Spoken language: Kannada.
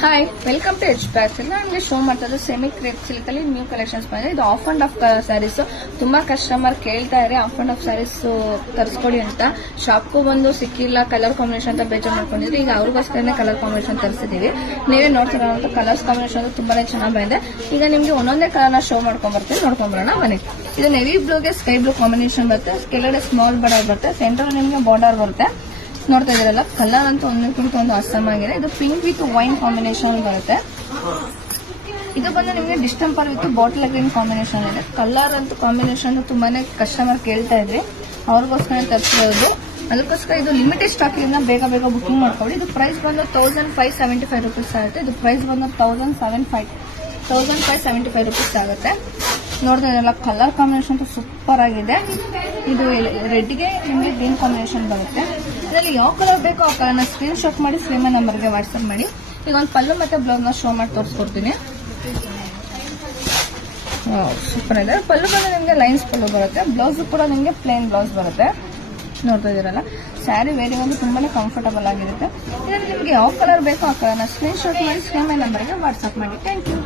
Hi, welcome to H bags. ನನಗೆ ಶೋ ಮಾಡ್ತಾ ಇದ್ದು ಸೆಮಿ ಕ್ರೇಪ್ ಸಿಲ್ಕ್ ಅಲ್ಲಿ ನ್ಯೂ ಕಲೆಕ್ಷನ್ಸ್ ಬಂದಿದೆ. ಇದು ಆಫ್ ಅಂಡ್ ಆಫ್ ಸ್ಯಾರೀಸ್. ತುಂಬಾ ಕಸ್ಟಮರ್ ಕೇಳ್ತಾ ಇದ್ದಾರೆ ಆಫ್ ಅಂಡ್ ಆಫ್ ಸ್ಯಾರೀಸ್ ತರಿಸ್ಕೊಡಿ ಅಂತ. ಶಾಪ್ಗೂ ಬಂದು ಸಿಕ್ಕಿಲ್ಲ, ಕಲರ್ ಕಾಂಬಿನೇಷನ್ ಅಂತ ಬೇಜಾರು ಮಾಡ್ಕೊಂಡಿದ್ರು. ಈಗ ಅವ್ರಿಗೋಸ್ಕರನೇ ಕಲರ್ ಕಾಂಬಿನೇಷನ್ ತರಿಸಿದೀವಿ. ನೀವೇ ನೋಡ್ತಿರೋ ಕಲರ್ಸ್ ಕಾಂಬಿನೇಷನ್ ತುಂಬಾನೇ ಚೆನ್ನಾಗಿ ಬಂದಿದೆ. ಈಗ ನಿಮ್ಗೆ ಒಂದೊಂದೇ ಕಲರ್ನ ಶೋ ಮಾಡ್ಕೊಂಡ್ಬರ್ತೀನಿ, ನೋಡ್ಕೊಂಡ್ಬರೋಣ ಬನ್ನಿ. ಇದು ನೆವಿ ಬ್ಲೂಗೆ ಸ್ಕೈ ಬ್ಲೂ ಕಾಂಬಿನೇಷನ್ ಬರುತ್ತೆ. ಕೆಳಗಡೆ ಸ್ಮಾಲ್ ಬಾರ್ಡರ್ ಬರುತ್ತೆ, ಸೆಂಟರ್ ನಿಮ್ಗೆ ಬಾರ್ಡರ್ ಬರುತ್ತೆ. ನೋಡ್ತಾ ಇದೀರಲ್ಲ, ಕಲರ್ ಅಂತೂ ಒಂದಕ್ಕಿಂತ ಒಂದು ಅಸ್ಸಾಮ್ ಆಗಿದೆ. ಇದು ಪಿಂಕ್ ವಿತ್ ವೈನ್ ಕಾಂಬಿನೇಷನ್ ಬರುತ್ತೆ. ಇದು ಬಂದು ನಿಮಗೆ distemper with bottle green combination ಇದೆ. ಕಲರ್ ಅಂತೂ ಕಾಂಬಿನೇಷನ್ ತುಂಬಾನೇ ಕಸ್ಟಮರ್ ಕೇಳ್ತಾ ಇದ್ರಿ, ಅವ್ರಿಗೋಸ್ಕರ ತರಿಸಿರೋದು. ಅದಕ್ಕೋಸ್ಕರ ಇದು ಲಿಮಿಟೆಡ್ ಸ್ಟಾಕ್ ಇಂದ ಬೇಗ ಬುಕಿಂಗ್ ಮಾಡ್ಕೊಳ್ಳಿ. ಇದು ಪ್ರೈಸ್ ಬಂದು 1575 rupees ಆಗುತ್ತೆ. ಇದು ಪ್ರೈಸ್ ಬಂದು 1575 rupees ಆಗುತ್ತೆ. ನೋಡ್ತಾ ಇದ್ರಲ್ಲ, ಕಲರ್ ಕಾಂಬಿನೇಷನ್ ಸೂಪರ್ ಆಗಿದೆ. ಇದು ರೆಡ್ಗೆ ನಿಮಗೆ ಗ್ರೀನ್ ಕಾಂಬಿನೇಷನ್ ಬರುತ್ತೆ. ಇದರಲ್ಲಿ ಯಾವ ಕಲರ್ ಬೇಕೋ ಆ ಕಲರ್ನ ಸ್ಕ್ರೀನ್ ಶಾಟ್ ಮಾಡಿ ಸ್ಕ್ರೀನ್ ನಂಬರ್ಗೆ ವಾಟ್ಸ್ಆಪ್ ಮಾಡಿ. ಈಗ ಒಂದು ಪಲ್ಲು ಮತ್ತೆ ಬ್ಲೌಸ್ ನ ಶೋ ಮಾಡಿ ತೋರಿಸ್ಕೊಡ್ತೀನಿ. ಸೂಪರ್ ಇದೆ. ಪಲ್ಲು ಬಂದು ನಿಮಗೆ ಲೈನ್ಸ್ ಪಲ್ಲು ಬರುತ್ತೆ. ಬ್ಲೌಸ್ ಕೂಡ ನಿಮಗೆ ಪ್ಲೇನ್ ಬ್ಲೌಸ್ ಬರುತ್ತೆ. ನೋಡ್ತಾ ಇದೀರಲ್ಲ, ಸ್ಯಾರಿ ವೇರಿ ಒಂದು ತುಂಬಾನೇ ಕಂಫರ್ಟಬಲ್ ಆಗಿರುತ್ತೆ. ಇದರಲ್ಲಿ ನಿಮ್ಗೆ ಯಾವ ಕಲರ್ ಬೇಕೋ ಆ ಕಲರ್ನ ಸ್ಕ್ರೀನ್ ಶಾಟ್ ಮಾಡಿ ಸ್ಕ್ರೀನ್ ನಂಬರ್ಗೆ ವಾಟ್ಸ್ಆಪ್ ಮಾಡಿ. Thank you.